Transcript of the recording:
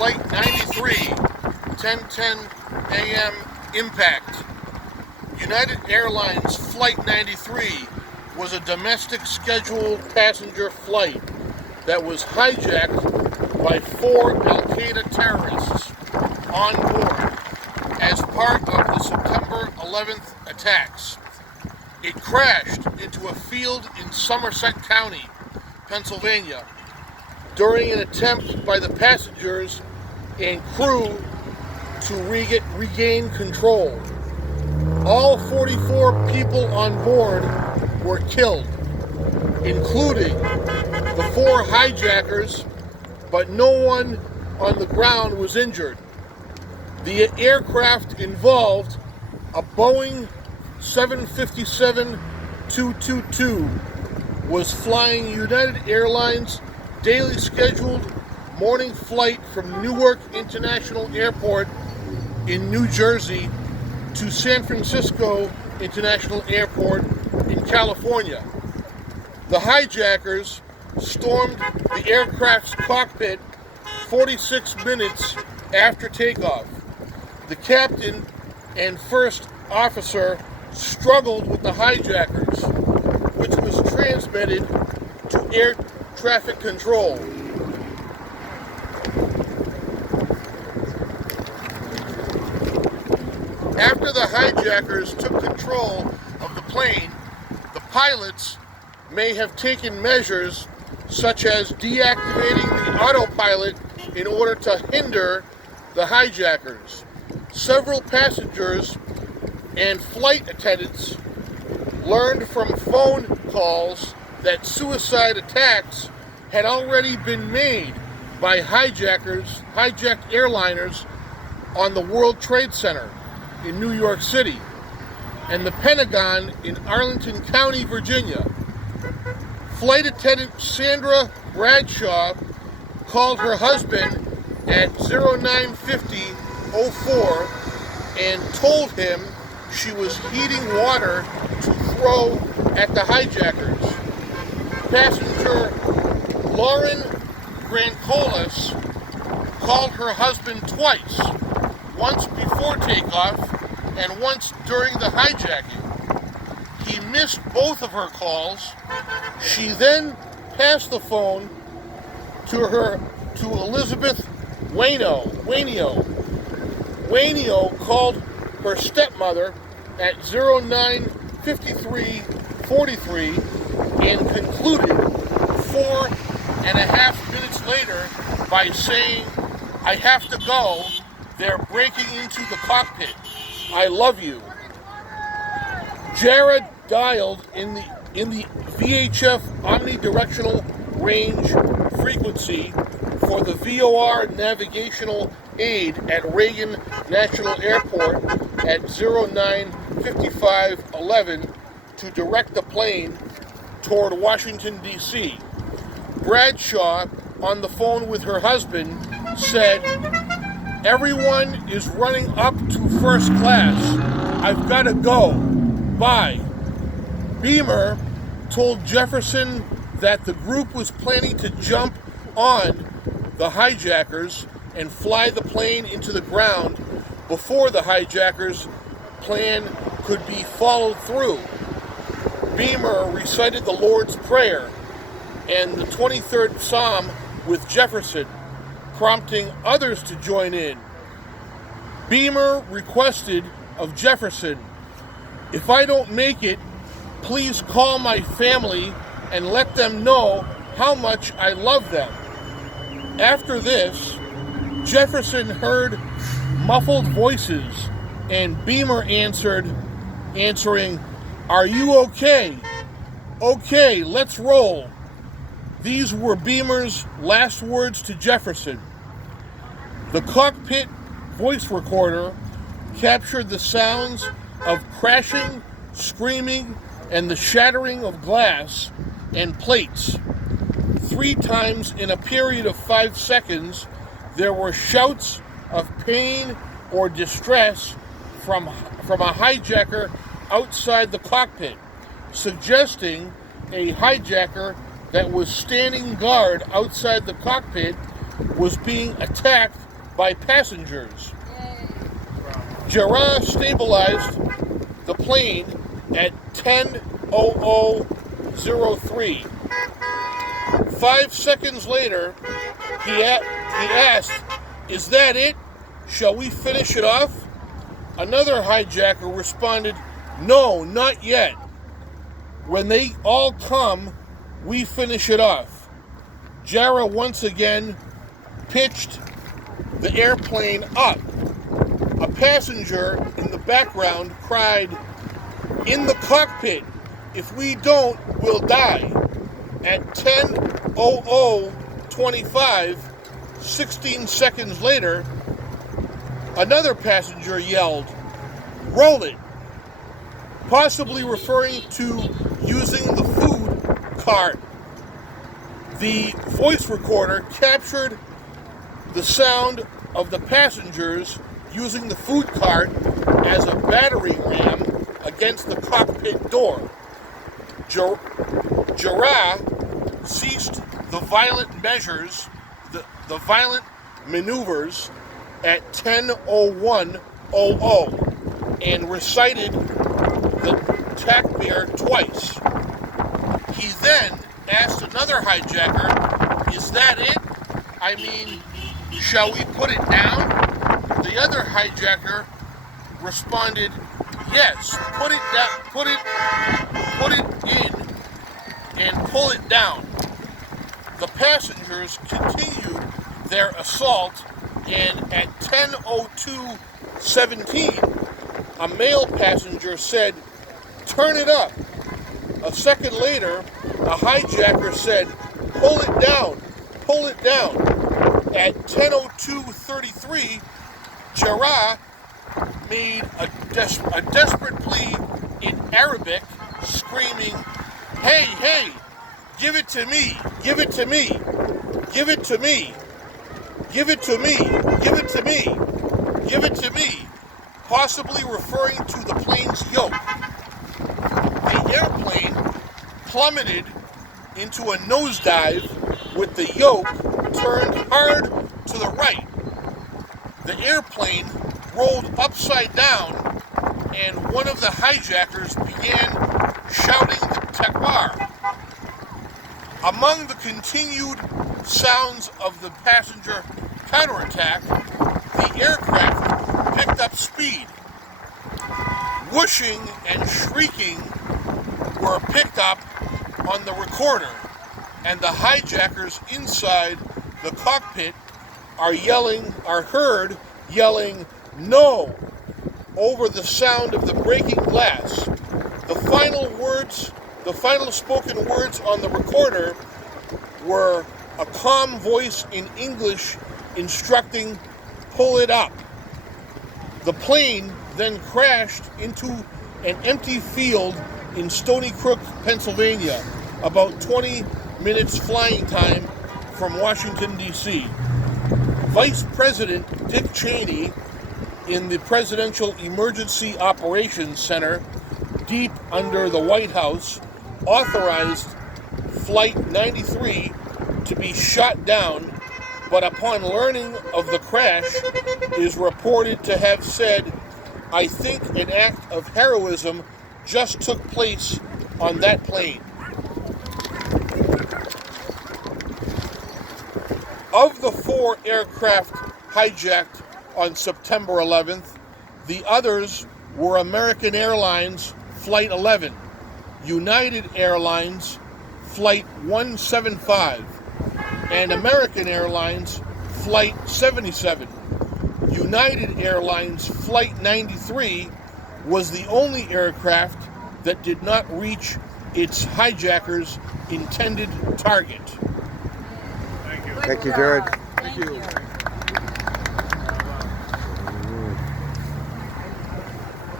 Flight 93, 10:10 a.m. impact. United Airlines Flight 93 was a domestic scheduled passenger flight that was hijacked by 4 Al-Qaeda terrorists on board as part of the September 11th attacks. It crashed into a field in Somerset County, Pennsylvania, during an attempt by the passengers and crew to regain control. All 44 people on board were killed, including the 4 hijackers, but no one on the ground was injured. The aircraft involved, a Boeing 757-222, was flying United Airlines' daily scheduled morning flight from Newark International Airport in New Jersey to San Francisco International Airport in California. The hijackers stormed the aircraft's cockpit 46 minutes after takeoff. The captain and first officer struggled with the hijackers, which was transmitted to air traffic control. After the hijackers took control of the plane, the pilots may have taken measures such as deactivating the autopilot in order to hinder the hijackers. Several passengers and flight attendants learned from phone calls that suicide attacks had already been made by hijacked airliners on the World Trade Center in New York City and the Pentagon in Arlington County, Virginia. Flight attendant Sandra Bradshaw called her husband at 0950-04 and told him she was heating water to throw at the hijackers. Passenger Lauren Grancolas called her husband twice, once before takeoff and once during the hijacking. He missed both of her calls. She then passed the phone to Elizabeth Waino. Waino called her stepmother at 0953-43 and concluded 4.5 minutes later by saying, "I have to go. They're breaking into the cockpit. I love you." Jared dialed in the VHF omnidirectional range frequency for the VOR navigational aid at Reagan National Airport at 0955-11 to direct the plane toward Washington, D.C. Bradshaw, on the phone with her husband, said, "Everyone is running up to first class. I've got to go. Bye." Beamer told Jefferson that the group was planning to jump on the hijackers and fly the plane into the ground before the hijackers' plan could be followed through. Beamer recited the Lord's Prayer and the 23rd Psalm with Jefferson, prompting others to join in. Beamer requested of Jefferson, "If I don't make it, please call my family and let them know how much I love them." After this, Jefferson heard muffled voices, and Beamer answering, "Are you okay? Okay, let's roll." These were Beamer's last words to Jefferson. The cockpit voice recorder captured the sounds of crashing, screaming, and the shattering of glass and plates. 3 times in a period of 5 seconds, there were shouts of pain or distress from a hijacker outside the cockpit, suggesting a hijacker that was standing guard outside the cockpit was being attacked by passengers. Jarrah stabilized the plane at 10:00:03. 5 seconds later, he asked, "Is that it? Shall we finish it off?" Another hijacker responded, "No, not yet. When they all come, we finish it off." Jarrah once again pitched the airplane up. A passenger in the background cried, "In the cockpit! If we don't, we'll die." At 10:00:25, 16 seconds later, another passenger yelled, "Roll it!" possibly referring to using the food cart. The voice recorder captured the sound of the passengers using the food cart as a battering ram against the cockpit door. Jarrah ceased the violent maneuvers at 10:01:00 and recited the takbir twice. He then asked another hijacker, "Is that it? I mean, shall we put it down?" The other hijacker responded, "Yes, put it in and pull it down." The passengers continued their assault, and at 10:02:17, a male passenger said, "Turn it up." A second later, a hijacker said, "Pull it down, pull it down." At 10:02:33, Jarrah made a desperate plea in Arabic, screaming, "Hey, hey, give it to me, give it to me, give it to me, give it to me, give it to me, give it to me," possibly referring to the plane's yoke. The airplane plummeted into a nosedive with the yoke turned hard to the right. The airplane rolled upside down, and one of the hijackers began shouting the takbir. Among the continued sounds of the passenger counterattack, the aircraft picked up speed. Whooshing and shrieking were picked up on the recorder, and the hijackers inside the cockpit are heard yelling, "No!" over the sound of the breaking glass. The final spoken words on the recorder were a calm voice in English instructing, "Pull it up." The plane then crashed into an empty field in Stony Brook, Pennsylvania, about 20 minutes flying time from Washington, D.C. Vice President Dick Cheney, in the Presidential Emergency Operations Center, deep under the White House, authorized Flight 93 to be shot down, but upon learning of the crash, is reported to have said, "I think an act of heroism just took place on that plane." Of the 4 aircraft hijacked on September 11th, the others were American Airlines Flight 11, United Airlines Flight 175, and American Airlines Flight 77. United Airlines Flight 93 was the only aircraft that did not reach its hijackers' intended target. Thank you, Jared. Thank you.